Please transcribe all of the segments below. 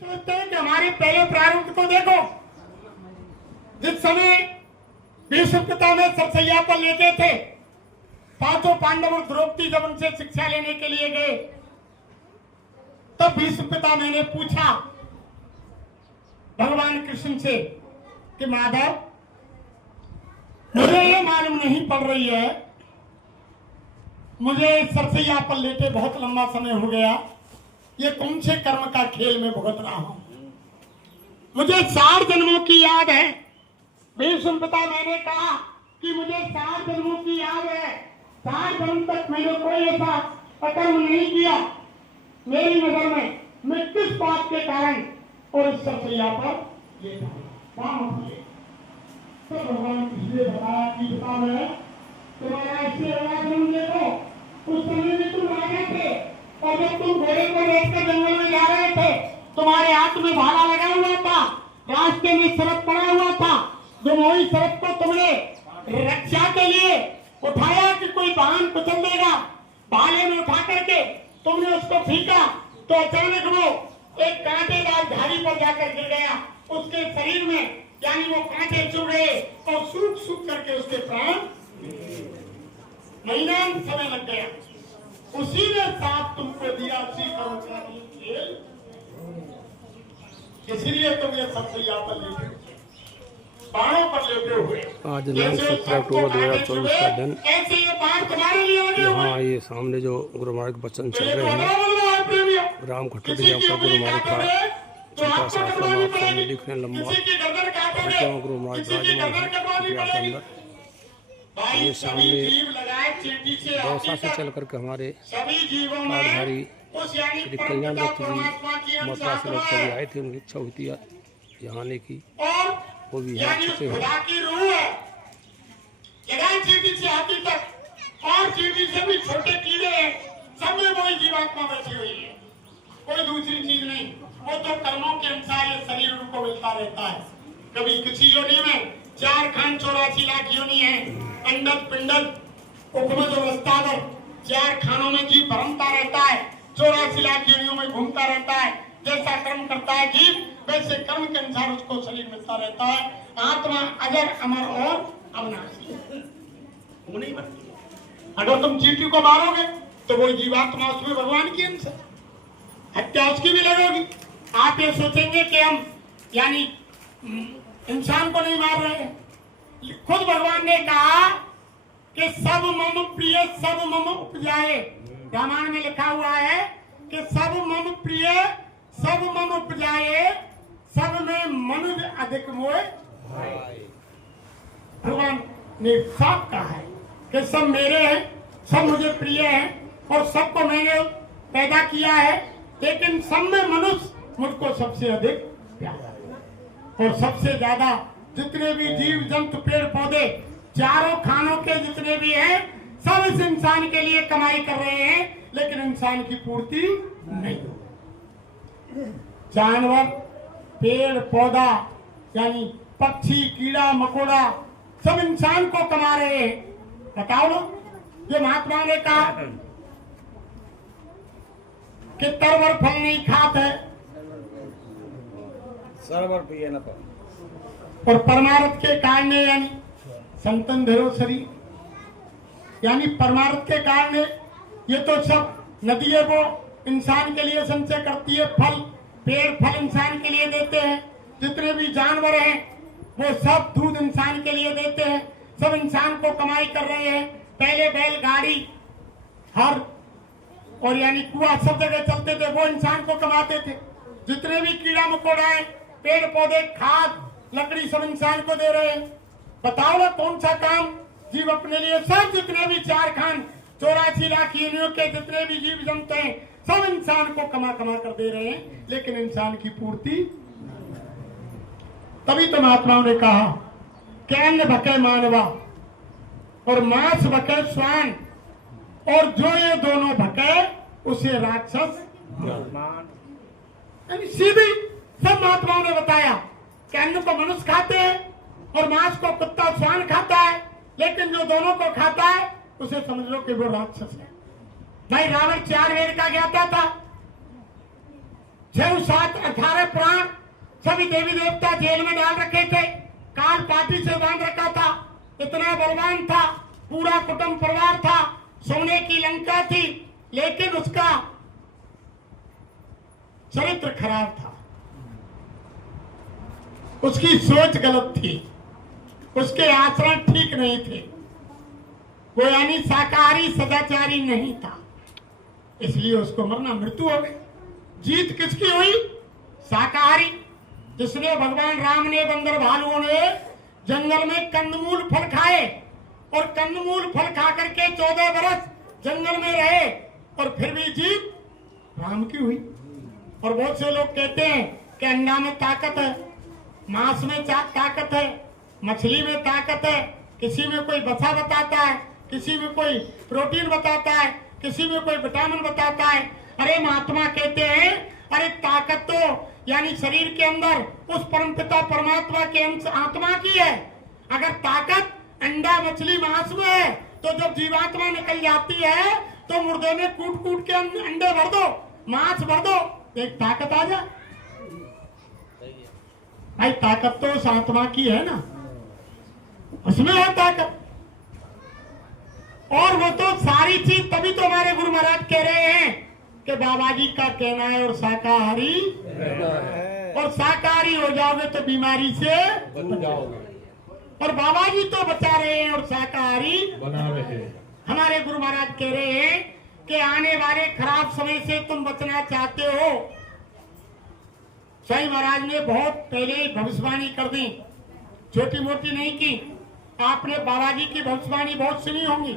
सोचते हैं कि हमारे पहले प्रारंभ को देखो। जिस समय भीष्म पितामह सरसैया पर लेटे थे, पांचों पांडव और द्रौपदी जब उनसे शिक्षा लेने के लिए गए, तब भीष्म पितामह ने पूछा भगवान कृष्ण से कि माधव, मुझे ये मालूम नहीं पड़ रही है, मुझे सरसैया पर लेटे बहुत लंबा समय हो गया, ये कौन से कर्म का खेल में भुगत रहा हूं। मुझे 4 जन्मों की याद है। भीष्म पितामह ने कहा कि मुझे 4 जन्मों की याद है, 4 जन्म तक मैंने कोई ऐसा अकर्म नहीं किया। मेरी नजर में मैं किस बात के कारण और इस सरसैया पर लेटा हूं। तो भगवान कृष्ण ने बताया कि पितामह, तुम्हारा इससे अगला जन्म देखो, उस समय में तुम राजा थे और जब तुम घोड़े पर बैठकर जंगल में जा रहे थे, तुम्हारे हाथ में भाला लगा हुआ था, रास्ते में सरक पड़ा हुआ था। तुम वही सरक को तुमने रक्षा के लिए उठाया कि कोई वाहन कुचल देगा, भाले में उठा करके तुमने उसको फीका तो अचानक वो एक कांटेदार झाड़ी पर जाकर गिर गया। उसके शरीर में यानी वो कांटे चुभ गए और सूख सूख करके उसके प्राण महीना समय लग गया। उसी ने साथ तुमको दिया, उसी का उच्चारण खेल, इसलिए तुम ये सरसैया पर लेटे, बाणों पर लेटे हुए। आज दिनांक 17 अक्टूबर 2024 का दिन। ऐसे ये बाण तुम्हारे लिए लगे हुए। यहाँ ये सामने जो गुरु महाराज के वचन चल रहे हैं, ग्राम खटोटिया का गुरु महाराज का छोटा सा आश्रम आप सामने दिख रहे हैं, लंबा गुरु महाराज विराजमान के अंदर। ये सामने दौसा से चल करके हमारे आधारी श्री कल्याण दत्त जी मथुरा से लोग कभी आए थे, उनकी इच्छा होती है यहाँ आने की, वो भी यहाँ चुके हैं। और चीटी से भी छोटे कीड़े हैं, सब में वही जीवात्मा बैठी हुई है, कोई दूसरी चीज नहीं। वो तो कर्मों के अनुसार ये शरीर उनको मिलता रहता है। कभी किसी योनि में 4 खंड 84 लाख योनि है, अंडक पिंडक उपमज और रस्तावर, 4 खानों में जीव भरमता रहता है, 84 लाख योनियों में घूमता रहता है। जैसा कर्म करता है जीव, वैसे कर्म के अनुसार उसको शरीर मिलता रहता है। आत्मा अजर अमर और अविनाशी वो नहीं बनती। अगर तुम चींटी को मारोगे तो वो जीवात्मा उसमें भगवान की अंश है, हत्या उसकी भी लगेगी। आप ये सोचेंगे कि हम यानी इंसान को नहीं मार रहे हैं। खुद भगवान ने कहा कि सब मम प्रिय सब मम उपजाए। रामायण में लिखा हुआ है कि सब मम प्रिय सब मम उपजाए, सब में मनुष्य अधिक मोह। भगवान ने साफ कहा है कि सब मेरे हैं, सब मुझे प्रिय हैं और सबको मैंने पैदा किया है, लेकिन सब में मनुष्य मुझको सबसे अधिक प्यारा है। और सबसे ज्यादा जितने भी जीव जंतु पेड़ पौधे 4 खानों के जितने भी हैं, सब इस इंसान के लिए कमाई कर रहे हैं, लेकिन इंसान की पूर्ति नहीं हो। जानवर पेड़ पौधा यानी पक्षी कीड़ा मकोड़ा सब इंसान को कमा रहे हैं। बताओ लो, ये महात्मा ने कहा कि तरवर फल नहीं खाते सरवर पिए न पाओ, और परमार्थ के कारण यानी संतन धरो शरीर, यानी परमार्थ के कारण ये तो सब नदियां वो इंसान के लिए संचय करती है, फल पेड़ फल इंसान के लिए देते हैं, जितने भी जानवर हैं वो सब दूध इंसान के लिए देते हैं, सब इंसान को कमाई कर रहे हैं। पहले बैलगाड़ी हर और यानी कुआ सब जगह चलते थे, वो इंसान को कमाते थे। जितने भी कीड़ा मकोड़ा पेड़ पौधे खाद लकड़ी सब इंसान को दे रहे हैं। बताओ ना कौन सा काम जीव अपने लिए, सब जितने भी 4 खान 84 लाख योनियों के जितने भी जीव जंतु हैं, सब इंसान को कमा कमा कर दे रहे हैं, लेकिन इंसान की पूर्ति। तभी तो महात्माओं ने कहा कि अन्न भके मानवा और मांस भके स्वान, और जो ये दोनों भके उसे राक्षस यानी सीधी सब महात्माओं ने बताया कि अन्न को मनुष्य खाते हैं और मांस को कुत्ता स्वान खाता है, लेकिन जो दोनों को खाता है उसे समझ लो कि वो राक्षस है। भाई रावण 4 वेद का ज्ञाता था, 6 7 18 प्राण सभी देवी देवता जेल में डाल रखे थे, काल पार्टी से बांध रखा था, इतना बलवान था, पूरा कुटुंब परिवार था, सोने की लंका थी, लेकिन उसका चरित्र खराब था, उसकी सोच गलत थी, उसके आचरण ठीक नहीं थे, वो यानी शाकाहारी सदाचारी नहीं था, इसलिए उसको मरना मृत्यु हो गई। जीत किसकी हुई? शाकाहारी, जिसने भगवान राम ने बंदर भालुओं ने जंगल में कंदमूल फल खाए और कंदमूल फल खा करके 14 बरस जंगल में रहे और फिर भी जीत राम की हुई। और बहुत से लोग कहते हैं कि अंडा में ताकत है, मांस में ताकत है, मछली में ताकत है, किसी में कोई वसा बताता है, किसी में कोई प्रोटीन बताता है, किसी में कोई विटामिन बताता है। अरे महात्मा कहते हैं अरे ताकत तो यानी शरीर के अंदर उस परमपिता परमात्मा के अंश आत्मा की है। अगर ताकत अंडा मछली मांस में है तो जब जीवात्मा निकल जाती है तो मुर्दे में कूट कूट के अंडे भर दो, मांस भर दो, एक ताकत आ जाए। भाई ताकत तो उस आत्मा की है ना, उसमें है ताकत। और वो तो सारी चीज, तभी तो हमारे गुरु महाराज कह रहे हैं कि बाबा जी का कहना है और शाकाहारी, और शाकाहारी हो जाओगे तो बीमारी से बच जाओगे। और बाबा जी तो बचा रहे हैं और शाकाहारी बना रहे हैं। हमारे गुरु महाराज कह रहे हैं कि आने वाले खराब समय से तुम बचना चाहते हो। साईं महाराज ने बहुत पहले भविष्यवाणी कर दी, छोटी मोटी नहीं की। आपने बाबा जी की भविष्यवाणी बहुत सुनी होंगी।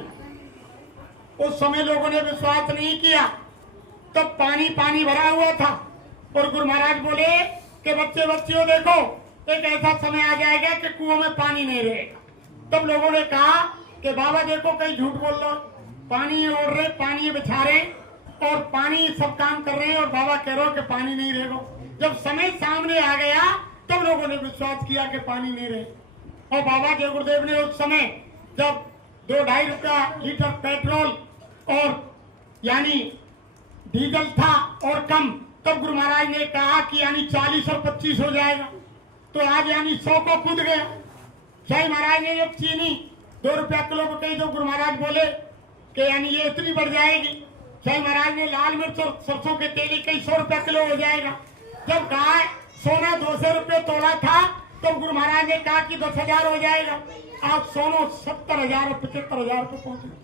उस समय लोगों ने विश्वास नहीं किया, तब पानी पानी भरा हुआ था और गुरु महाराज बोले कि बच्चे बच्चियों देखो, एक ऐसा समय आ जाएगा कि कुओं में पानी नहीं रहेगा। तब लोगों ने कहा कि बाबा देखो कहीं झूठ बोल रहे, पानी ओढ़ रहे, पानी बिछा रहे और पानी सब काम कर रहे हैं और बाबा कह रहे हो कि पानी नहीं रहेगा। जब समय सामने आ गया तब लोगों ने विश्वास किया कि पानी नहीं रहे। और बाबा जय गुरुदेव ने उस समय जब 2-2.5 रुपया लीटर पेट्रोल और यानी डीजल था और कम, तब गुरु महाराज ने कहा कि यानी 40 और 25 हो जाएगा, तो आज यानी 100 को कूद गया। साईं महाराज ने जब चीनी 2 रुपया किलो में कही तो गुरु महाराज बोले कि यानी ये इतनी बढ़ जाएगी। साईं महाराज ने लाल मिर्च और सरसों के तेल कई 100 रुपया किलो हो जाएगा। जब कहा सोना 200 रुपये तोला था तो गुरु महाराज ने कहा कि 10,000 हो जाएगा। आज सोना 70,000 और 75,000 पे पहुंच गया।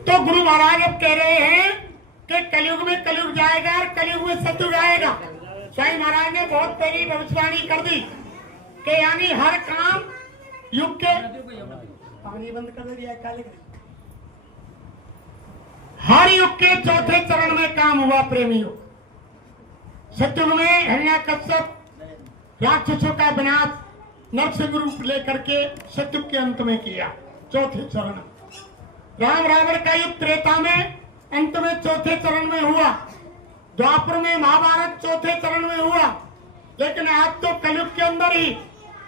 तो गुरु महाराज अब कह रहे हैं कि कलयुग में कलयुग जाएगा और कलयुग में सतयुग आएगा। साईं महाराज ने बहुत पहली भविष्यवाणी कर दी कि यानी हर काम युग के, पानी बंद कर दिया काले, हर युग के चौथे चरण में काम हुआ प्रेमियों। सतयुग में हिरण्यकश्यप राक्षसों का विनाश नरसिंह रूप लेकर के सतयुग के अंत में किया, चौथे चरण। राम रावण का युद्ध त्रेता में अंत में चौथे चरण में हुआ। द्वापर में महाभारत चौथे चरण में हुआ। लेकिन आज तो कलयुग के अंदर ही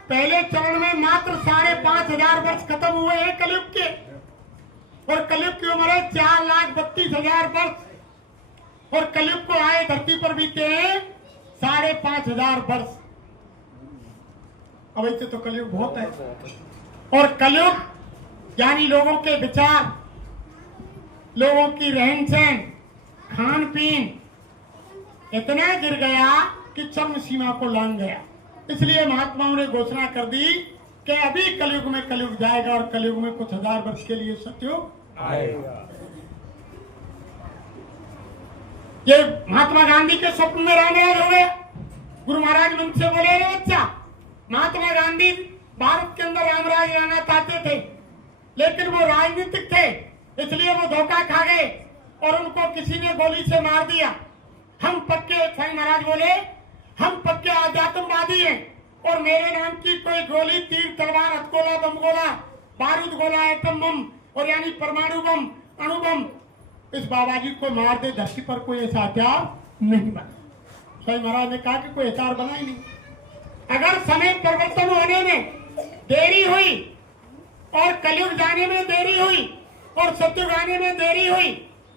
पहले चरण में मात्र 5,500 वर्ष खत्म हुए हैं कलयुग के, और कलयुग की उम्र है 4,32,000 वर्ष, और कलयुग को आए धरती पर बीते हैं 5,500 वर्ष। अब ऐसे तो कलयुग बहुत है। और कलयुग यानी लोगों के विचार, लोगों की रहन सहन, खान पीन इतना गिर गया कि चरम सीमा को लांघ गया। इसलिए महात्माओं ने घोषणा कर दी कि अभी कलयुग में कलयुग जाएगा और कलयुग में कुछ 1000 वर्ष के लिए सतयुग आएगा। ये महात्मा गांधी के स्वप्न में रामराज हो गया। गुरु महाराज उनसे बोले रे बच्चा, महात्मा गांधी भारत के अंदर रामराज लाना चाहते थे, लेकिन वो राजनीतिक थे, इसलिए वो धोखा खा गए और उनको किसी ने गोली से मार दिया। हम पक्के, साईं महाराज बोले, हम पक्के आध्यात्मवादी हैं और मेरे नाम की कोई गोली, तीर, तलवार, हथगोला, बम गोला, बारूद गोला, एटम बम और यानी परमाणु बम, अणु बम इस बाबा जी को मार दे, धरती पर कोई ऐसा हथियार नहीं बना। साईं महाराज ने कहा कि कोई हथियार बना ही नहीं। अगर समय परिवर्तन होने में देरी हुई और कलयुग जाने में देरी हुई और सतयुग आने में देरी हुई,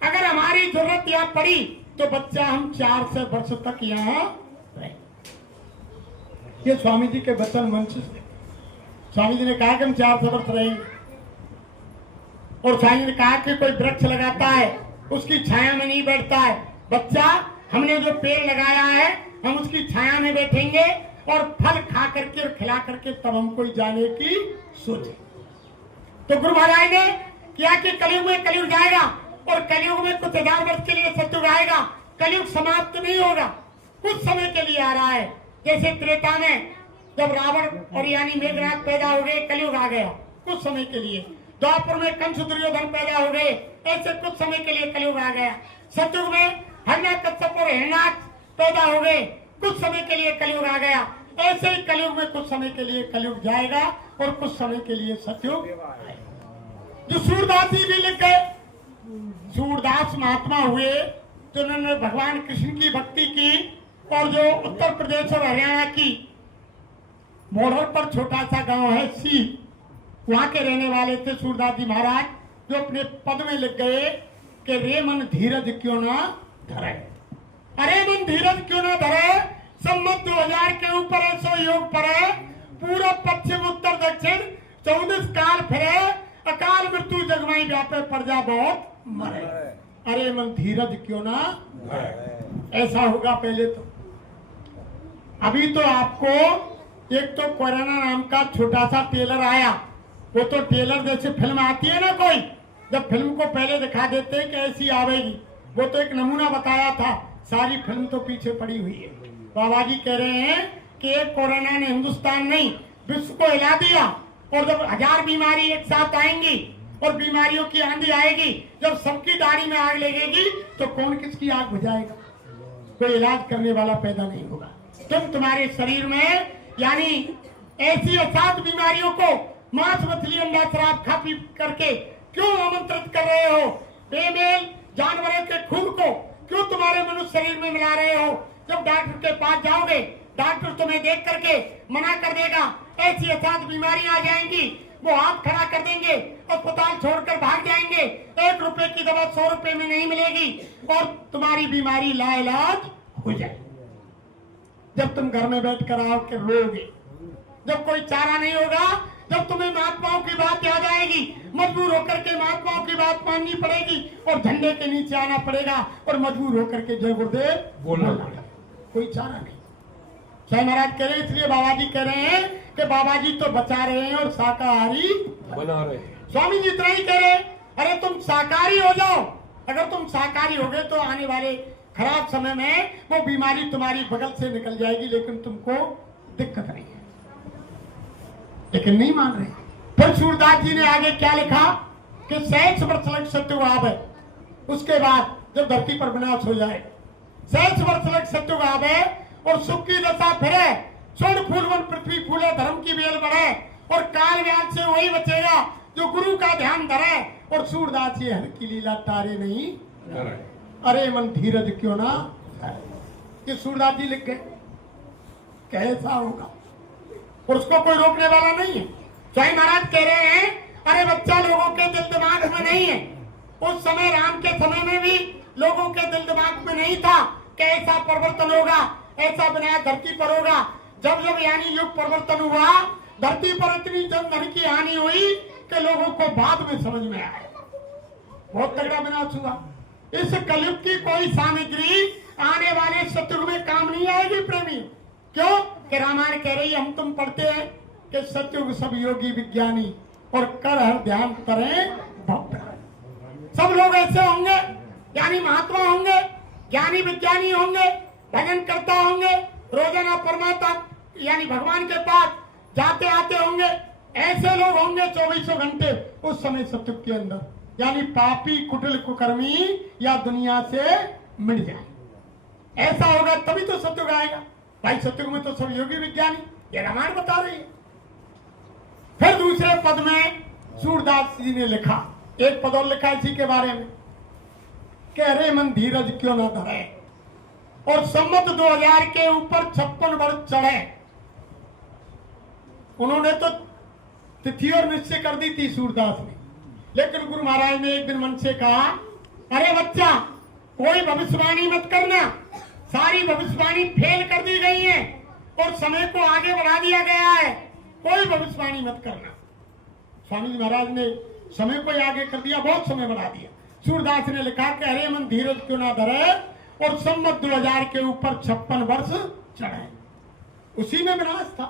अगर हमारी जरूरत यहाँ पड़ी तो बच्चा हम 400 वर्ष तक यहाँ रहे। ये स्वामी जी के वचन मंच से स्वामी जी ने कहा कि हम 400 वर्ष रहेंगे। और स्वामी जी ने कहा कि कोई वृक्ष लगाता है उसकी छाया में नहीं बैठता है। बच्चा, हमने जो पेड़ लगाया है हम उसकी छाया में बैठेंगे और फल खा करके और खिला करके तब हमको जाने की सोचे। तो गुरु महाराज ने किया कि कलयुग में कलयुग जाएगा और कलयुग में कुछ हजार वर्ष के लिए सतयुग आएगा। कलयुग समाप्त नहीं होगा, कुछ समय के लिए आ रहा है। जैसे त्रेता में जब रावण और यानी मेघनाथ पैदा हो गए, कलयुग आ गया कुछ समय के लिए। द्वापर में कंस दुर्योधन पैदा हो गए, ऐसे कुछ समय के लिए कलयुग आ गया। सतयुग में हिरण्यकश्यप और हिरण्याक्ष पैदा हो गए, कुछ समय के लिए कलयुग आ गया। ऐसे ही कलयुग में कुछ समय के लिए कलयुग जाएगा और कुछ समय के लिए सतयुग। जो सूरदास जी भी लिख गए, सूरदास महात्मा हुए तो उन्होंने भगवान कृष्ण की भक्ति की। और जो उत्तर प्रदेश और हरियाणा की बॉर्डर पर छोटा सा गांव है सी, वहां के रहने वाले थे सूरदास जी महाराज, जो अपने पद में लिख गए कि रे मन धीरज क्यों ना धरे। अरे मन धीरज क्यों ना धरे, सम्मत 2000 के ऊपर है सो योग पड़े, पूरा पश्चिम उत्तर दक्षिण 14 काल फिरे, अकाल मृत्यु जगमाई व्यापे प्रजा बहुत मरे। अरे मन धीरज क्यों ना धरे। ऐसा होगा पहले तो। अभी तो आपको एक तो कोरोना नाम का छोटा सा टेलर आया, वो तो टेलर जैसे फिल्म आती है ना कोई, जब फिल्म को पहले दिखा देते हैं कि ऐसी आवेगी, वो तो एक नमूना बताया था, सारी फिल्म तो पीछे पड़ी हुई है। बाबा जी कह रहे हैं कि एक कोरोना ने हिंदुस्तान नहीं विश्व को हिला दिया। और जब 1000 बीमारी एक साथ आएंगी और बीमारियों की आंधी आएगी, जब सबकी दाढ़ी में आग लगेगी तो कौन किसकी आग बुझाएगा? कोई इलाज करने वाला पैदा नहीं होगा। तुम तुम्हारे शरीर में यानी ऐसी असाध बीमारियों को मांस मछली अंडा शराब खा पी करके क्यों आमंत्रित कर रहे हो? बेमेल जानवरों के खून को क्यों तुम्हारे मनुष्य शरीर में मिला रहे हो? जब डॉक्टर के पास जाओगे, डॉक्टर तुम्हें देख करके मना कर देगा, ऐसी असाध बीमारियां आ जाएंगी, वो हाथ खड़ा कर देंगे, अस्पताल छोड़कर भाग जाएंगे। 1 रुपए की दवा 100 रुपए में नहीं मिलेगी और तुम्हारी बीमारी लाइलाज हो जाएगी। जब तुम घर में बैठकर आओ के रोगे, जब कोई चारा नहीं होगा, जब तुम्हें महात्माओं की बात याद आएगी, मजबूर होकर के महात्माओं की बात माननी पड़ेगी और झंडे के नीचे आना पड़ेगा और मजबूर होकर के जय गुरुदेव बोलना पड़ेगा। कोई चारा नहीं। साईं महाराज कह रहे हैं, इसलिए बाबा जी कह रहे हैं कि बाबा जी तो बचा रहे हैं और शाकाहारी बना रहे हैं। स्वामी जी इतना ही कह रहे, अरे तुम शाकाहारी हो जाओ। अगर तुम शाकाहारी हो गए तो आने वाले खराब समय में वो बीमारी तुम्हारी बगल से निकल जाएगी, लेकिन तुमको दिक्कत नहीं है। लेकिन नहीं मान रहे। फिर सूरदास जी ने आगे क्या लिखा कि 100 वर्ष लग सत्युग आवे, उसके बाद जब धरती पर विनाश हो जाए, 100 वर्ष लग सत्युग आवे और सुख की दशा फिरे, स्वर्ण फूल वन पृथ्वी फूले, धर्म की बेल बढ़े और काल व्याध से वही बचेगा जो गुरु का ध्यान धरे। और सूरदास जी हर की लीला तारे नहीं, अरे मन धीरज क्यों ना। ये सूरदास जी लिख गए, कैसा होगा और उसको कोई रोकने वाला नहीं है। स्वामी महाराज कह रहे हैं, अरे बच्चा लोगों के दिल दिमाग में नहीं है। उस समय राम के समय में भी लोगों के दिल दिमाग में नहीं था कि ऐसा परिवर्तन होगा, ऐसा बनाया धरती पर होगा। जब जब यानी युग परिवर्तन हुआ, धरती पर इतनी जनधन की हानि हुई कि लोगों को बाद में समझ में आया, बहुत तगड़ा विनाश हुआ। इस कलयुग की कोई सामग्री आने वाले सतयुग में काम नहीं आएगी प्रेमी। क्यों कि रामायण कह रही है, हम तुम पढ़ते हैं कि सतयुग सब योगी विज्ञानी और कर हर ध्यान करें भक्त। सब लोग ऐसे होंगे, यानी महात्मा होंगे, ज्ञानी विज्ञानी होंगे, भजन करता होंगे, रोजाना परमात्मा यानी भगवान के पास जाते आते होंगे। ऐसे लोग होंगे 24 घंटे उस समय सतयुग के अंदर, यानी पापी कुटिल कुकर्मी या दुनिया से मिट जाए। ऐसा होगा तभी तो सतयुग आएगा। भाई सतयुग में तो सब योगी विज्ञानी, ये रामायण बता रही है। फिर दूसरे पद में सूरदास जी ने लिखा, एक पद और लिखा इसी के बारे में, कह रहे मन धीरज क्यों ना धरे और सम्मत 2000 के ऊपर 56 वर्ष चढ़े। उन्होंने तो तिथि और निश्चय कर दी थी सूरदास ने, लेकिन गुरु महाराज ने एक दिन मन से कहा, अरे बच्चा कोई भविष्यवाणी मत करना, सारी भविष्यवाणी फेल कर दी गई है और समय को आगे बढ़ा दिया गया है। कोई भविष्यवाणी मत करना। स्वामी जी महाराज ने समय को आगे कर दिया, बहुत समय बढ़ा दिया। सूरदास ने लिखा कि अरे मन धीरज क्यों ना धरे और संवत 2000 के ऊपर 56 वर्ष चढ़ाए। उसी में विनाश था।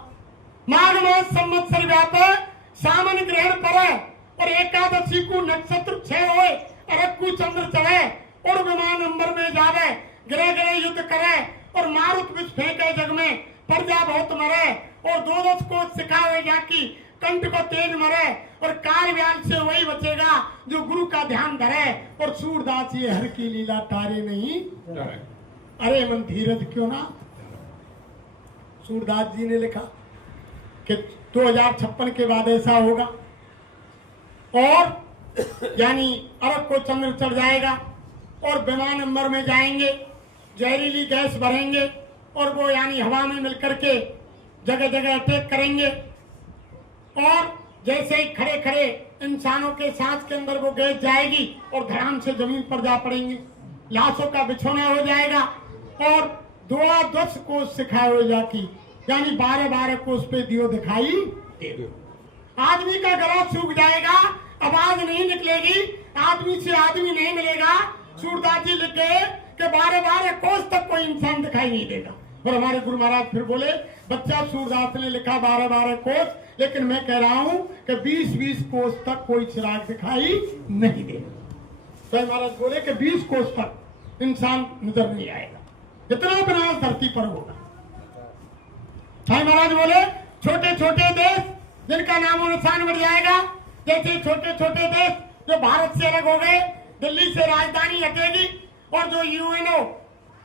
माघ मास संवत्सर व्यापे सामन ग्रहण पड़े और एकादशी को नक्षत्र क्षय होए, अरक्कू चंद्र चढ़े और विमान अंबर में जावे, ग्रह ग्रह युद्ध करे और मारुत विष फेंके जग में, प्रजा बहुत मरे और 2 को सिखावे जाकी, कंठ को तेज मरे और कार व्याल से वही बचेगा जो गुरु का ध्यान धरे। और सूरदास ये हर की लीला तारे नहीं, अरे मन धीरज क्यों ना। सूरदास जी ने लिखा कि 2056 के बाद ऐसा होगा और यानी अरब को चंद्र चढ़ जाएगा और विमान अंबर में जाएंगे, जहरीली गैस भरेंगे और वो यानी हवा में मिलकर के जगह जगह अटैक करेंगे और जैसे ही खड़े खड़े इंसानों के सांस के अंदर वो गैस जाएगी और धड़ाम से जमीन पर जा पड़ेंगे, लाशों का बिछोना हो जाएगा और 2 कोस सिखाए हो जाती, यानी 12 कोस पे दियो दिखाई दे। आदमी का गला सूख जाएगा, आवाज नहीं निकलेगी, आदमी से आदमी नहीं मिलेगा। सूरदास जी लिखे कि 12 कोस तक कोई इंसान दिखाई नहीं देगा। और हमारे गुरु महाराज फिर बोले, बच्चा सूरदास ने लिखा 12 कोस, लेकिन मैं कह रहा हूं कि 20 कोस तक कोई चिराग दिखाई नहीं देगा। तो महाराज बोले कि 20 कोस तक इंसान नजर नहीं आएगा, इतना विनाश धरती पर होगा। महाराज बोले छोटे छोटे देश जिनका नामो निशान मिट जाएगा, जैसे छोटे छोटे देश जो भारत से अलग हो गए, दिल्ली से राजधानी हटेगी और जो यूएनओ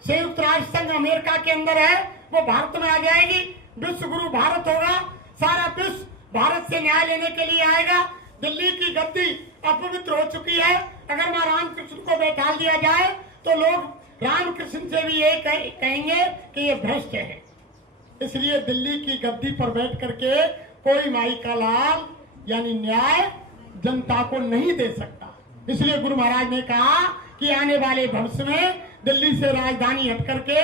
संयुक्त राष्ट्र संघ अमेरिका के अंदर है वो भारत में आ जाएगी। विश्व गुरु भारत होगा, सारा विश्व भारत से न्याय लेने के लिए आएगा। दिल्ली की गद्दी अपवित्र हो चुकी है, अगर वहां रामकृष्ण को बैठा दिया जाए तो लोग रामकृष्ण से भी ये कहेंगे कि ये भ्रष्ट है। इसलिए दिल्ली की गद्दी पर बैठ करके कोई माई का लाल यानी न्याय जनता को नहीं दे सकता। इसलिए गुरु महाराज ने कहा कि आने वाले भविष्य में दिल्ली से राजधानी हट करके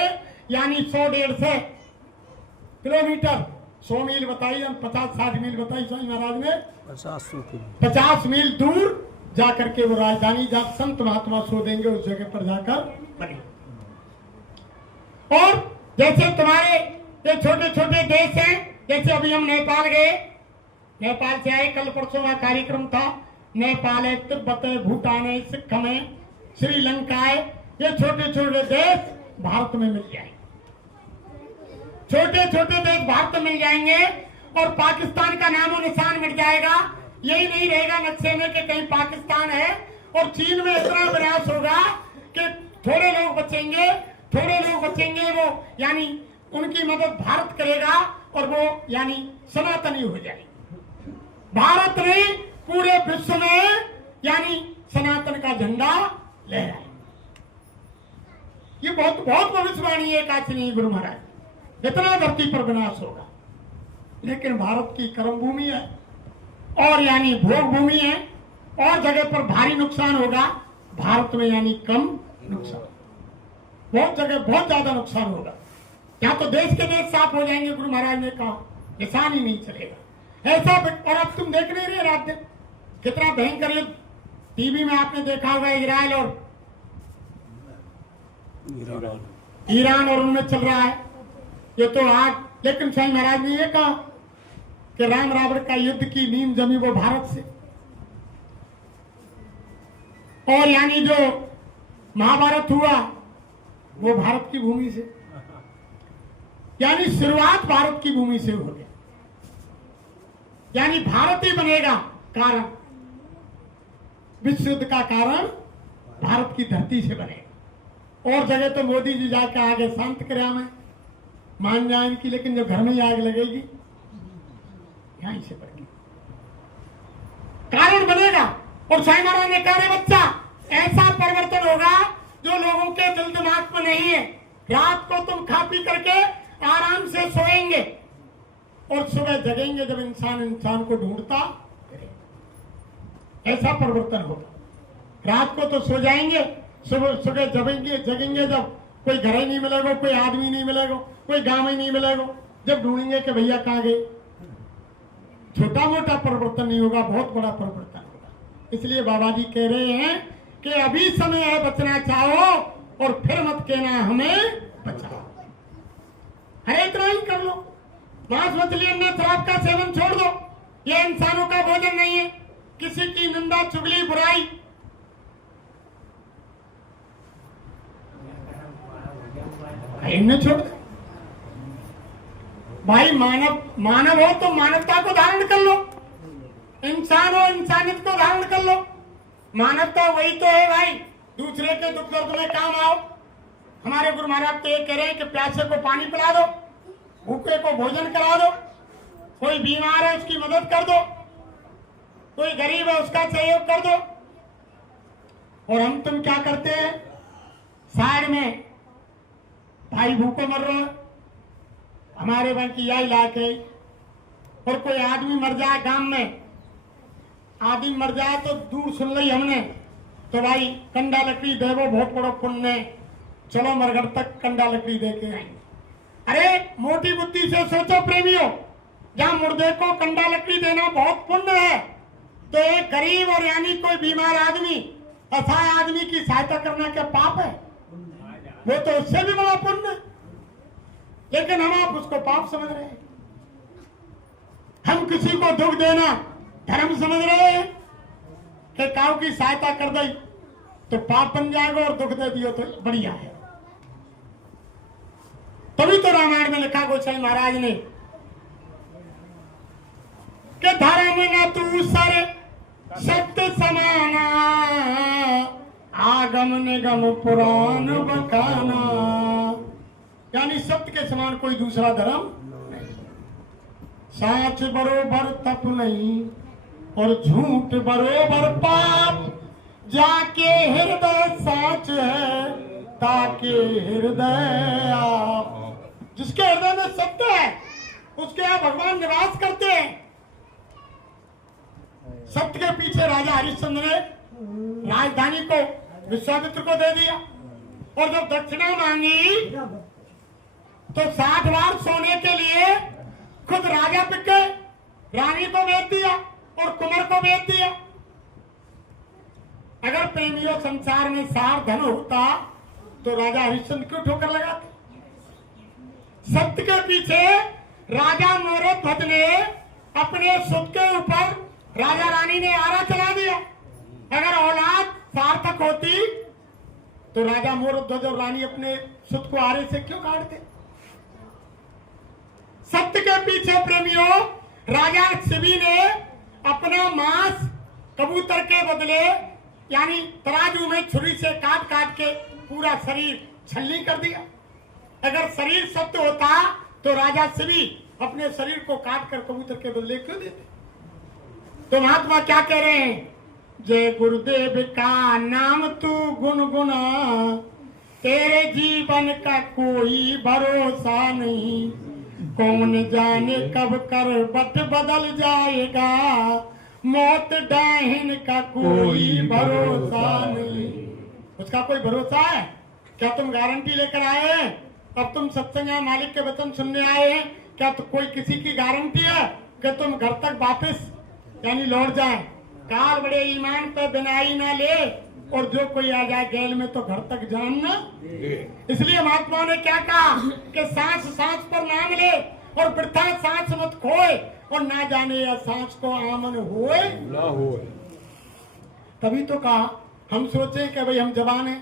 यानी 100-150 किलोमीटर, 100 मील बताई, 50-60 मील बताई स्वामी महाराज ने, 50 मील दूर जाकर के वो राजधानी जहाँ संत महात्मा सो देंगे उस जगह पर जाकर बने। और जैसे तुम्हारे ये छोटे छोटे देश हैं, जैसे अभी हम नेपाल गए, नेपाल से आए, कल परसों का कार्यक्रम था। नेपाल है, तिब्बत है, भूटान है, सिक्किम है, श्रीलंका है, ये छोटे छोटे देश भारत में मिल जाएंगे। छोटे छोटे देश भारत में मिल जाएंगे और पाकिस्तान का नामो निशान मिट जाएगा। यही नहीं रहेगा नक्शे में कि कहीं पाकिस्तान है। और चीन में इतना विनाश होगा कि थोड़े लोग बचेंगे, वो यानी उनकी मदद भारत करेगा और वो यानी सनातनी हो जाएगी। भारत ने पूरे विश्व में यानी सनातन का झंडा लहराए। ये बहुत बहुत भविष्यवाणी है काशिनी गुरु महाराज, इतना धरती पर विनाश होगा। लेकिन भारत की कर्म भूमि है और यानी भोग भूमि है, और जगह पर भारी नुकसान होगा, भारत में यानी कम नुकसान। बहुत जगह बहुत ज्यादा नुकसान होगा। यहाँ तो देश के देश साफ हो जाएंगे, गुरु महाराज ने कहा, निशान ही नहीं चलेगा ऐसा। और अब तुम देख नहीं रहे रात दिन कितना भयंकर युद्ध टीवी में आपने देखा होगा, इजराइल और ईरान और उनमें चल रहा है ये तो आज। लेकिन स्वामी महाराज ने ये कहा कि राम रावण का युद्ध की नींव जमी वो भारत से, और यानी जो महाभारत हुआ वो भारत की भूमि से, यानी शुरुआत भारत की भूमि से हो गई। यानी भारत ही बनेगा कारण, विश्व युद्ध का कारण भारत की धरती से बनेगा। और जगह तो मोदी जी जाके आगे शांत कराया में मान जाए इनकी, लेकिन जब घर में ही आग लगेगी यहीं से बढ़ेगी, कारण बनेगा। और साईं महाराज ने कहा, रे बच्चा ऐसा परिवर्तन होगा जो लोगों के दिल दिमाग में नहीं है। रात को तुम खा पी करके आराम से सोएंगे और सुबह जगेंगे जब इंसान को ढूंढता, ऐसा परिवर्तन होगा। रात को तो सो जाएंगे, सुबह सुबह जगेंगे जब कोई घर ही नहीं मिलेगा, कोई आदमी नहीं मिलेगा, कोई गांव ही नहीं मिलेगा, जब ढूंढेंगे कि भैया कहाँ गए। छोटा मोटा परिवर्तन नहीं होगा, बहुत बड़ा परिवर्तन होगा। इसलिए बाबा जी कह रहे हैं कि अभी समय है बचना चाहो और फिर मत कहना हमें बचाओ। है इतना ही कर लो। मांस मछली अन्य शराब का सेवन छोड़ दो, यह इंसानों का भोजन नहीं है। किसी की निंदा चुगली बुराई इन्हें छोड़ दो। भाई मानव हो तो मानवता को धारण कर लो, इंसान हो इंसानियत को धारण कर लो। मानवता वही तो है भाई, दूसरे के दुख दर्द में काम आओ। हमारे गुरु महाराज तो ये कह रहे हैं कि प्यासे को पानी पिला दो, भूखे को भोजन करा दो, कोई बीमार है उसकी मदद कर दो, कोई गरीब है उसका सहयोग कर दो। और हम तुम क्या करते हैं, साइड में भाई भूखों मर रहे, हमारे वहां की यह इलाके, और कोई आदमी मर जाए गांव में, आदमी मर जाए तो दूर सुन ली हमने तो भाई कंडा लकड़ी देवो बहुत बड़ा पुण्य है, चलो मरघट तक कंडा लकड़ी दे के आएंगे। अरे मोटी बुद्धि से सोचो प्रेमियों, जहां मुर्दे को कंडा लकड़ी देना बहुत पुण्य है, तो एक गरीब और यानी कोई बीमार आदमी, असहाय आदमी की सहायता करना क्या पाप है? वो तो उससे भी बड़ा पुण्य है। लेकिन हम आप उसको पाप समझ रहे हैं। हम किसी को दुख देना धर्म समझ रहे हैं कि काऊ की सहायता कर दी तो पाप बन जाएगा और दुख दे दियो तो बढ़िया है। तभी तो रामायण में लिखा गोसाई महाराज ने कि धर्म न तू सर सत्य समाना, आगम निगम पुराण बखाना। यानी सत्य के समान कोई दूसरा धर्म नहीं। साच बरोबर तप नहीं और झूठ बरोबर पाप, जाके हृदय साच है ताके हृदय आप। जिसके हृदय में सत्य है उसके यहाँ भगवान निवास करते हैं। सत्य के पीछे राजा हरिश्चंद्र ने राजधानी को विश्वामित्र को दे दिया, और जब दक्षिणा मांगी तो 60 बार सोने के लिए खुद राजा बिक गए, रानी को बेच दिया और कुंवर को बेच दिया। अगर प्रेमियों संसार में सार धन होता तो राजा हरिश्चंद्र क्यों ठोकर लगाते? सत्य के पीछे राजा नौरोत्तम ने अपने सुत के ऊपर राजा रानी ने आरा चला दिया। अगर औलाद सार्थक होती तो राजा मोरध्वज और रानी अपने सुत को आरे से क्यों काटते? सत्य के पीछे प्रेमियों राजा शिवी ने अपना मांस कबूतर के बदले यानी तराजू में छुरी से काट काट के पूरा शरीर छलनी कर दिया। अगर शरीर सत्य होता तो राजा शिवी अपने शरीर को काट कर कबूतर के बदले क्यों देते? तो महात्मा क्या कह रहे हैं, जय गुरुदेव का नाम तू गुनगुना, तेरे जीवन का कोई भरोसा नहीं, कौन जाने कब करवट बदल जाएगा, मौत डाहिन का कोई भरोसा नहीं। उसका कोई भरोसा है क्या? तुम गारंटी लेकर आए हैं? अब तुम सत्संग मालिक के वचन सुनने आए हैं, क्या तो कोई किसी की गारंटी है कि तुम घर तक वापस यानी लौट जाए? काल बड़े ईमान पे बिनाई ना ले, और जो कोई आ जाए गैल में तो घर तक जान ना। इसलिए महात्मा ने क्या कहा कि सांस सांस पर नाम ले और वृथा सांस मत खोए, और ना जाने या सांस को आमन होए ना होए। तभी तो कहा हम सोचे कि भाई हम जवान है,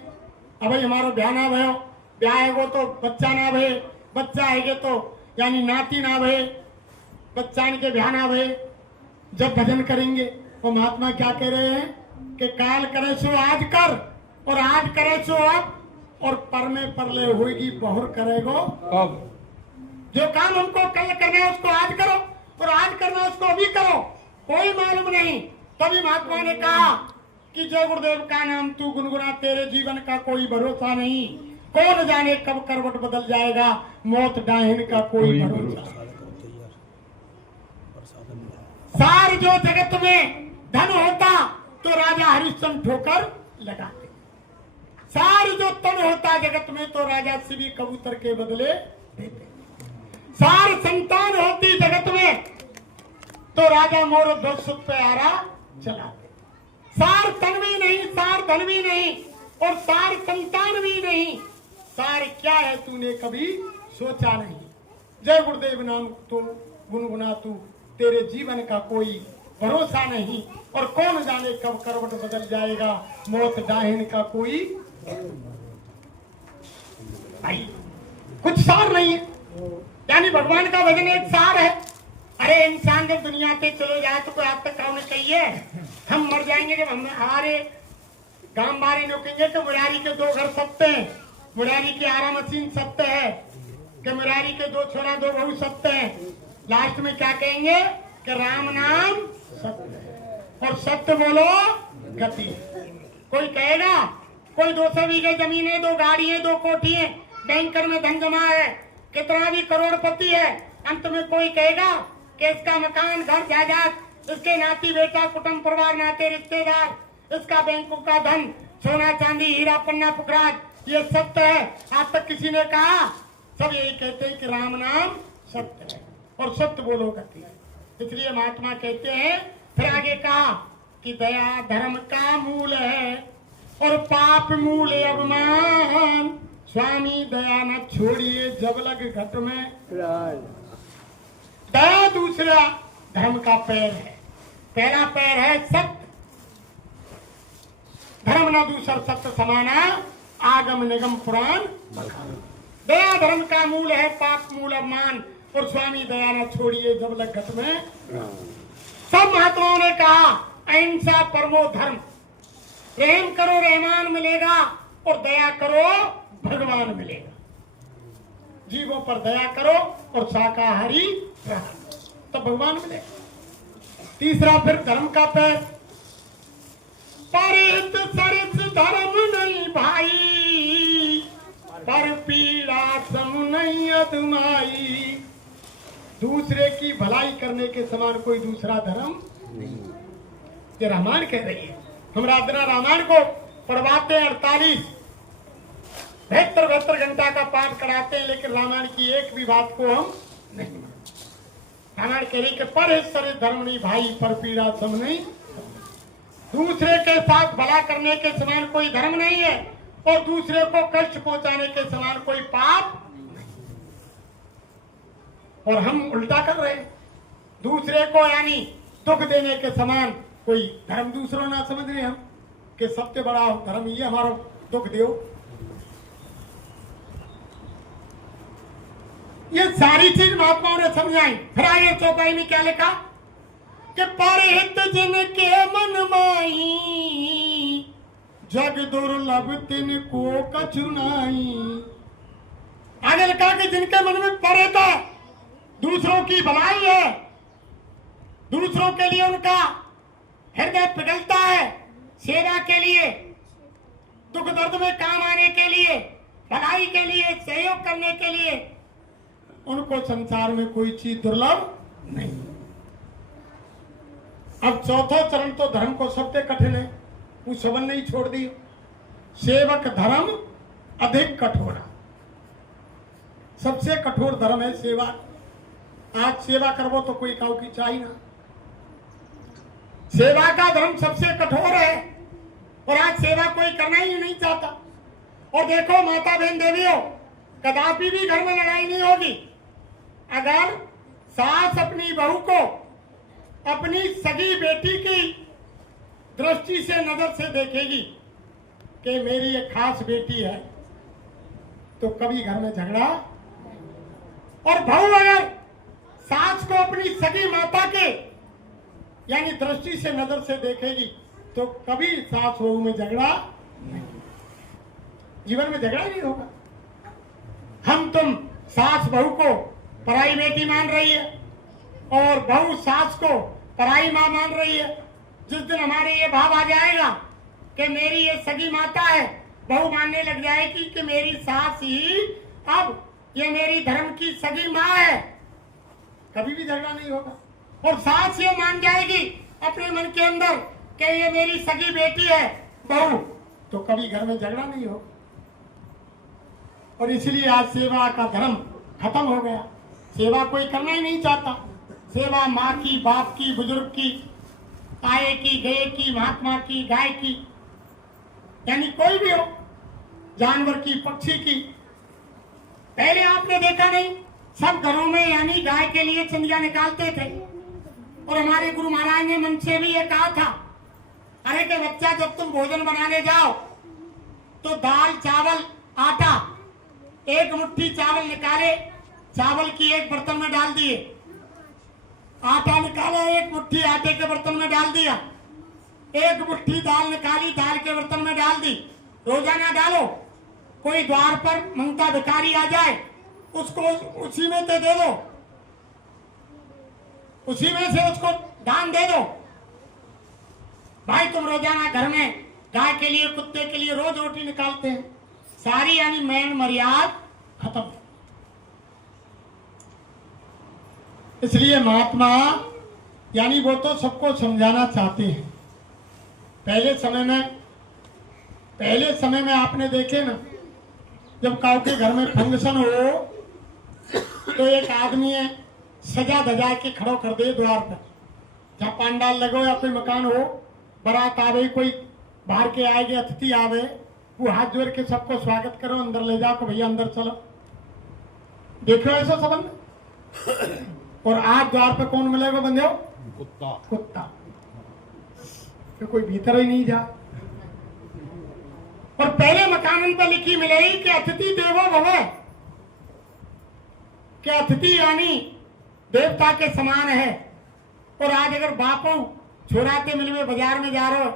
अब भाई हमारा ब्याह ना भयो, ब्याह है तो बच्चा ना भये, बच्चा है तो यानी नाती ना भये, बच्चा के ब्याह ना भये, जब भजन करेंगे। वो महात्मा क्या कह रहे हैं कि काल करे सो आज कर, और आज करे सो अब, और पर में परले होगी बहुर करेगो अब। जो काम हमको कल करना है उसको आज करो, और आज करना है उसको अभी करो, कोई मालूम नहीं। तभी महात्मा ने कहा कि जय गुरुदेव का नाम तू गुनगुना, तेरे जीवन का कोई भरोसा नहीं, कौन जाने कब करवट बदल जाएगा, मौत डाहिन का कोई भरोसा। सार जो जगत में धन होता तो राजा हरिश्चंद्र ठोकर लगाते। सार जो तन होता जगत में तो राजा श्री कबूतर के बदले देते। सार संतान होती जगत में तो राजा मोर ध्वज सुख पे आरा चलाते। सार तन भी नहीं, सार धन भी नहीं और सार संतान भी नहीं, सार क्या है तूने कभी सोचा नहीं। जय गुरुदेव नाम तो गुनगुना तू, तेरे जीवन का कोई भरोसा नहीं और कौन जाने कब करवट बदल जाएगा, मौत डाहिन का कोई भाई कुछ सार नहीं है। यानी भगवान का वजन एक सार है। अरे इंसान जब दुनिया से चले जाए तो कोई आप तक कौन चाहिए, हम मर जाएंगे जब हम हमारे गांव बारे लोकेंगे तो मुरारी के 2 घर सत्य है, मुरारी की आरा मशीन सत्य है, कि मुरारी के 2 छोरा 2 बहू सत्य है। लास्ट में क्या कहेंगे कि राम नाम सत्य है और सत्य बोलो गति। कोई कहेगा कोई 200 बीघे जमीन है, 2 गाड़ी है, 2 कोठी है, बैंकर में धन जमा है, कितना भी करोड़पति है, अंत में कोई कहेगा कि इसका मकान घर जायदाद, इसके नाती बेटा कुटुंब परिवार नाते रिश्तेदार, इसका बैंकों का धन सोना चांदी हीरा पन्ना पुखराज ये सत्य है। आज तक किसी ने कहा? सब यही कहते हैं कि राम नाम सत्य है और सत्य बोलो गति है। इसलिए महात्मा कहते हैं, फिर आगे कहा कि दया धर्म का मूल है और पाप मूल अभिमान, स्वामी दया न छोड़िए जब लग घट में। दया दूसरा धर्म का पैर है। पहला पैर है सत्य, धर्म न दूसर सत्य समाना, आगम निगम पुराण। दया धर्म का मूल है, पाप मूल अभिमान और स्वामी दया न छोड़िए जब लग घट में। सब महात्माओं ने कहा अहिंसा परमो धर्म, रहम करो रहमान मिलेगा और दया करो भगवान मिलेगा। जीवों पर दया करो और शाकाहारी तो भगवान मिलेगा। तीसरा फिर धर्म का पैर, परित सरित धर्म नहीं भाई, पर पीड़ा सम नहीं अदमाई। दूसरे की भलाई करने के समान कोई दूसरा धर्म नहीं। ये रामायण कह रही है। हम रामायण को पढ़वाते हैं 72 घंटा का पाठ कराते हैं, लेकिन रामायण की एक भी बात को हम नहीं मानते। रामायण कह रही कि पर सरे धर्म नहीं भाई, पर पीड़ा सम नहीं। दूसरे के साथ भला करने के समान कोई धर्म नहीं है और दूसरे को कष्ट पहुंचाने के समान कोई पाप नहीं। और हम उल्टा कर रहे हैं, दूसरे को यानी दुख देने के समान कोई धर्म दूसरों ना समझ रहे हम कि सबसे बड़ा धर्म ये हमारा दुख दो। ये सारी चीज महात्माओं ने समझाई। फिर आगे चौपाई में क्या लिखा कि परहित जिनके मन माही, जग दुर्लभ तिनको कछु नाई। आगे लिखा कि जिनके मन में परहित है, दूसरों की भलाई है, दूसरों के लिए उनका हृदय पिघलता है, सेवा के लिए, दुख दर्द में काम आने के लिए, भलाई के लिए, सहयोग करने के लिए, उनको संसार में कोई चीज दुर्लभ नहीं। अब चौथा चरण तो धर्म को सबसे कठिन है, वो सबन नहीं छोड़ दी। सेवक धर्म अधिक कठोर, सबसे कठोर धर्म है सेवा। आज सेवा करवो तो कोई काऊ की चाहिए ना, सेवा का धर्म सबसे कठोर है और आज सेवा कोई करना ही नहीं चाहता। और देखो माता बहन देवियों, कदापि भी घर में लड़ाई नहीं होगी अगर सास अपनी बहू को अपनी सगी बेटी की दृष्टि से नजर से देखेगी कि मेरी एक खास बेटी है, तो कभी घर में झगड़ा। और बहू अगर सास को अपनी सगी माता के यानी दृष्टि से नजर से देखेगी तो कभी सास बहू में झगड़ा नहीं, जीवन में झगड़ा नहीं होगा। हम तुम सास बहू को पराई बेटी मान रही है और बहू सास को पराई मां मान रही है। जिस दिन हमारे ये भाव आ जाएगा कि मेरी ये सगी माता है, बहू मानने लग जाएगी कि मेरी सास ही अब ये मेरी धर्म की सगी मां है, कभी भी झगड़ा नहीं होगा। और सास ये मान जाएगी अपने मन के अंदर कि ये मेरी सगी बेटी है बहू, तो कभी घर में झगड़ा नहीं हो। और इसलिए आज सेवा का धर्म खत्म हो गया। सेवा कोई करना ही नहीं चाहता। सेवा माँ की, बाप की, बुजुर्ग की, आए की, गए की, महात्मा की, गाय की, यानी कोई भी हो, जानवर की, पक्षी की। पहले आपने देखा नहीं, सब घरों में यानी गाय के लिए चंदिया निकालते थे। और हमारे गुरु महाराज ने मन से भी ये कहा था, अरे के बच्चा जब तुम भोजन बनाने जाओ तो दाल, चावल, आटा, एक मुट्ठी चावल निकाले, चावल की एक बर्तन में डाल दिए, आटा निकाला, एक मुट्ठी आटे के बर्तन में डाल दिया, एक मुट्ठी दाल निकाली, दाल के बर्तन में डाल दी। रोजाना डालो। कोई द्वार पर मंगता भिखारी आ जाए, उसको उसी में दे दो, उसी में से उसको दान दे दो। भाई तुम रोजाना घर में गाय के लिए, कुत्ते के लिए रोज रोटी निकालते हैं। सारी यानी मैन मर्याद खत्म। इसलिए महात्मा यानी वो तो सबको समझाना चाहते हैं। पहले समय में आपने देखे ना, जब काऊ के घर में फंक्शन हो तो एक आदमी है सजा धजा के खड़ो कर दे द्वार पर, जहाँ पांडाल लगो या कोई मकान हो, बारात आवे, कोई बाहर के आएगे, अतिथि आवे, वो हाथ जोड़ के सबको स्वागत करो, अंदर ले जाओ कि भैया अंदर चलो। देखो ऐसा संबंध। और आज द्वार पे कौन मिलेगा बंदे? कुत्ता। तो कोई भीतर ही नहीं जा। और पहले मकान पर लिखी मिलेगी कि अतिथि देवो भव, कि अतिथि यानी देवता के समान है। और आज अगर बापू छोराते मिल में बाजार में जा रहे हो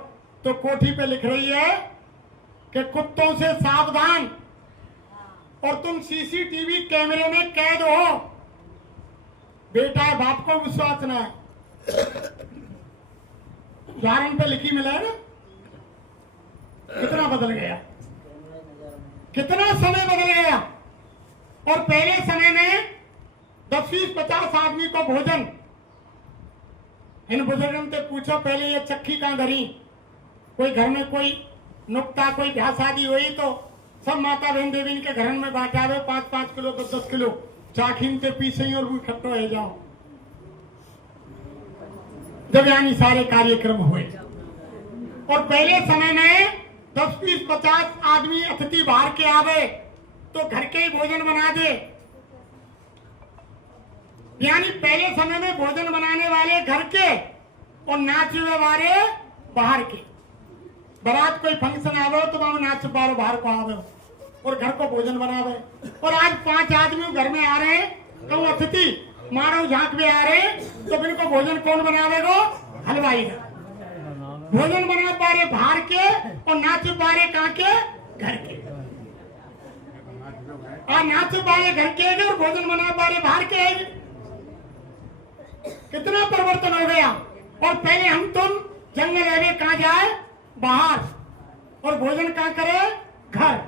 तो कोठी पे लिख रही है कि कुत्तों से सावधान, और तुम सीसीटीवी कैमरे में कैद हो। बेटा है, बाप को विश्वास ना है। उदाहरण पे लिखी मिला है ना। कितना बदल गया, कितना समय बदल गया। और पहले समय में 10-20-50 आदमी को भोजन, इन बुजुर्गों से पूछो पहले ये चक्की कहाँ धरी। कोई घर में कोई नुक्ता, कोई ब्याह शादी हुई तो सब माता बहन देवी के घर में बांटावे 5-5 किलो, 10-10 किलो चाखीन से पीसे और वो इकट्ठो हो जाओ। जब यानी सारे कार्यक्रम हुए। और पहले समय में 10-20-50 आदमी अतिथि बाहर के आवे तो घर के ही भोजन बना दे। यानी पहले समय में भोजन बनाने वाले घर के और नाचने वाले बाहर के। बारात कोई फंक्शन आवे तो वहां नाच बारो बाहर को आवे और घर को भोजन बनावे। और आज 5 आदमी घर में आ रहे हैं तो अतिथि मानव झांक में आ रहे तो इनको भोजन कौन बनावेगा? हलवाई का। भोजन बना पा रहे बाहर के और नाच पा रहे कहाँ के? घर के। और नाच पा रहे घर के और भोजन बना पा रहे बाहर के। कितना परिवर्तन हो गया। और पहले हम तुम जंगल रहे कहाँ जाए? बाहर। और भोजन कहाँ करे? घर।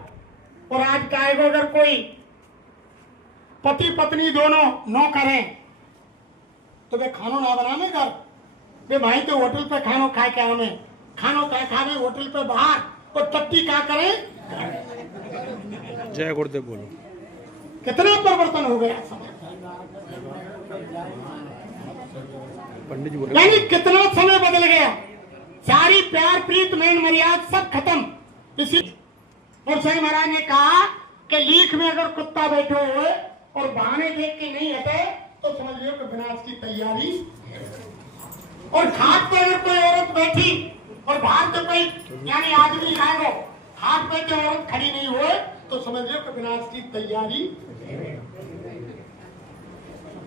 और आज का अगर कोई पति पत्नी दोनों नौ करें तो वे खानो ना बनाने घर, वे भाई तो होटल पे खानो खाए क्या हमें खानो क्या खावे होटल पे बाहर, और टट्टी क्या करें? जय गुरुदेव बोलो। कितना परिवर्तन हो गया पंडित जी बोले, यानी कितना समय बदल गया। सारी प्यार प्रीत मैन मर्याद सब खत्म। इसी और सही महाराज ने कहा कि लीख में अगर कुत्ता बैठे हुए और बहाने देख के नहीं हटे तो समझ लियो कि विनाश की तैयारी। और घाट पर अगर कोई औरत बैठी और बाहर से कोई यानी आदमी आएगा, हाथ पे जो औरत खड़ी नहीं हुए तो समझ लियो कि विनाश की तैयारी।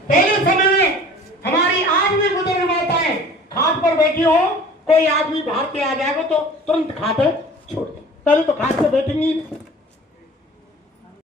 पहले समय में हमारी आज भी बुजुर्ग माताएं घाट पर बैठी हो, कोई आदमी बाहर पे आ जाएगा तो तुरंत खाते छोड़ दे। पहले तो खाट पे बैठेंगी।